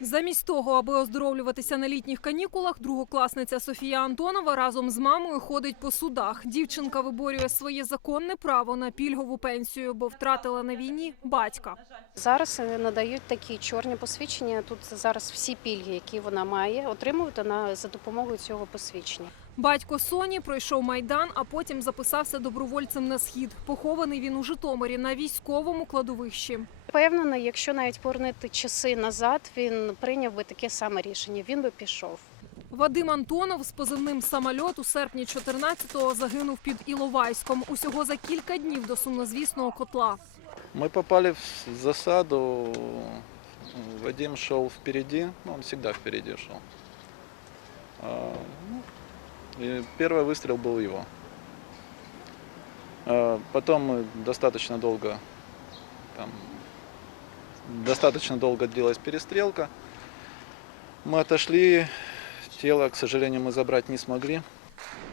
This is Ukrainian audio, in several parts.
Замість того, аби оздоровлюватися на літніх канікулах, другокласниця Софія Антонова разом з мамою ходить по судах. Дівчинка виборює своє законне право на пільгову пенсію, бо втратила на війні батька. Зараз е, надають такі чорні посвідчення. Тут зараз всі пільги, які вона має, отримують вона за допомогою цього посвідчення. Батько Соні пройшов майдан, а потім записався добровольцем на схід. Похований він у Житомирі на військовому кладовищі. Впевнена, якщо навіть повернути часи назад, він прийняв би таке саме рішення. Він би пішов. Вадим Антонов з позивним самольот у серпні 14-го загинув під Іловайськом. Усього за кілька днів до сумнозвісного котла. Мы попали в засаду. Вадим шел впереди, ну, он всегда впереди шел. А, ну, и первый выстрел был его. А, Потом мы достаточно долго, там, достаточно долго длилась перестрелка. Мы отошли, тело, к сожалению, мы забрать не смогли.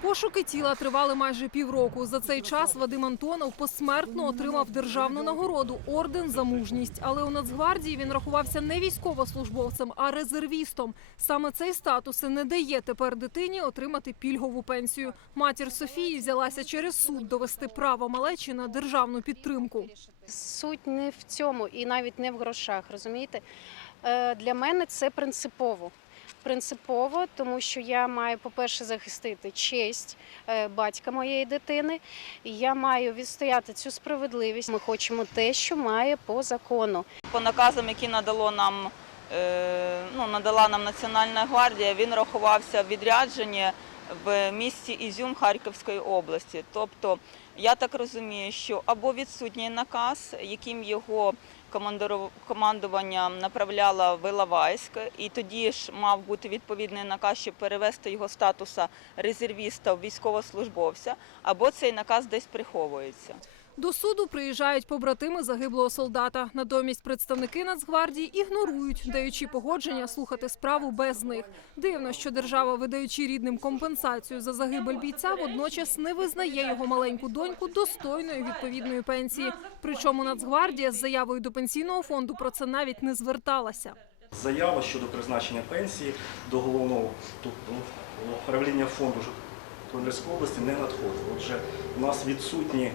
Пошуки тіла тривали майже півроку. За цей час Вадим Антонов посмертно отримав державну нагороду орден за мужність. Але у Нацгвардії він рахувався не військовослужбовцем, а резервістом. Саме цей статус не дає тепер дитині отримати пільгову пенсію. Матір Софії взялася через суд довести право малечі на державну підтримку. Суть не в цьому і навіть не в грошах. Розумієте, Е, для мене це принципово. Принципово, тому що я маю, по-перше, захистити честь е, батька моєї дитини. І я маю відстояти цю справедливість. Ми хочемо те, що має по закону. По наказам, які надало нам, е, ну, надала нам Національна гвардія, він рахувався в відрядженні в місті Ізюм Харківської області. Тобто, я так розумію, що або відсутній наказ, яким його командування направляла в Іловайськ, і тоді ж мав бути відповідний наказ, щоб перевести його статуса резервіста в військовослужбовця, або цей наказ десь приховується. До суду приїжджають побратими загиблого солдата. Натомість представники Нацгвардії ігнорують, даючи погодження слухати справу без них. Дивно, що держава, видаючи рідним компенсацію за загибель бійця, водночас не визнає його маленьку доньку достойною відповідної пенсії. Причому Нацгвардія з заявою до пенсійного фонду про це навіть не зверталася. Заява щодо призначення пенсії до головного тобто, управління фонду Житомирської області не надходить. Отже, у нас відсутні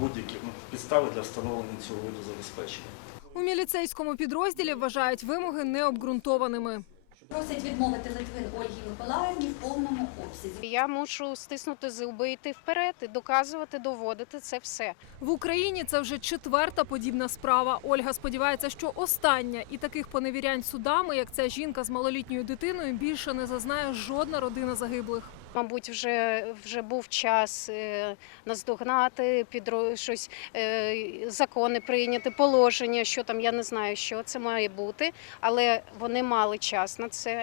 будь-які підстави для встановлення цього виду забезпечення. У міліцейському підрозділі вважають вимоги необґрунтованими. Просять відмовити Литвин Ольгі Миколаївні в повному обсязі. Я мушу стиснути зуби йти вперед, доказувати, доводити це все. В Україні це вже четверта подібна справа. Ольга сподівається, що остання і таких поневірянь судами, як ця жінка з малолітньою дитиною, більше не зазнає жодна родина загиблих. Мабуть, вже, вже був час е, наздогнати, підро... щось, е, закони прийняти, положення, що там, я не знаю, що це має бути, але вони мали час на це.